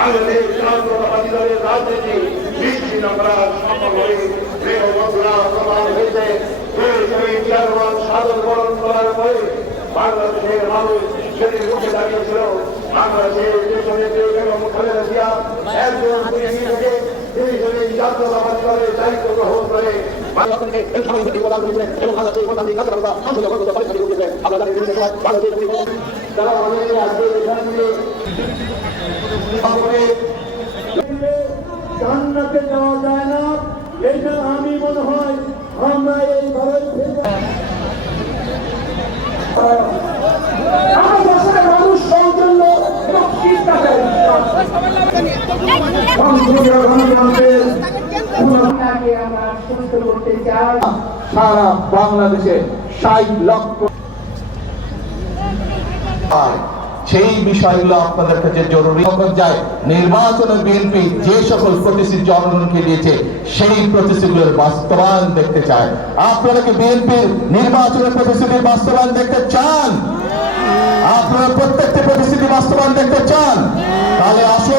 বাংলাদেশ জাতীয়তাবাদী দলের রাজনীতি বিচ্ছিন্ন করার সফল হয়ে প্রিয় বন্ধুরা প্রমাণ হয়েছে। চেয়ারম্যান সাধন বরণ করার পরে বাংলাদেশের মানুষ সেদিন উঠে দাঁড়িয়েছিল। বাংলাদেশের পেছনে খালেদা জিয়া একজন তিনি যদি জাতীয়তাবাদী দলের দায়িত্ব গ্রহণ করে জান্নাতে যাওয়া যায় না, এটা আমি মনে হয় আমরা এইভাবে মানুষ সৌজন্য এবং সারা বাংলাদেশে 60 লক্ষ সেই বিষয়গুলো আপনাদের কাছে জরুরি যায়। নির্বাচনে বিএনপি যে সকল প্রতিশ্রুতি জনগণকে দিয়েছে সেই প্রতিশ্রুতিগুলোর বাস্তবায়ন দেখতে চায়। আপনারা কি বিএনপির নির্বাচনের প্রতিশ্রুতির বাস্তবায়ন দেখতে চান? আপনারা প্রত্যেকটি প্রতিশ্রুতি বাস্তবায়ন দেখতে চান? তাহলে আসুন।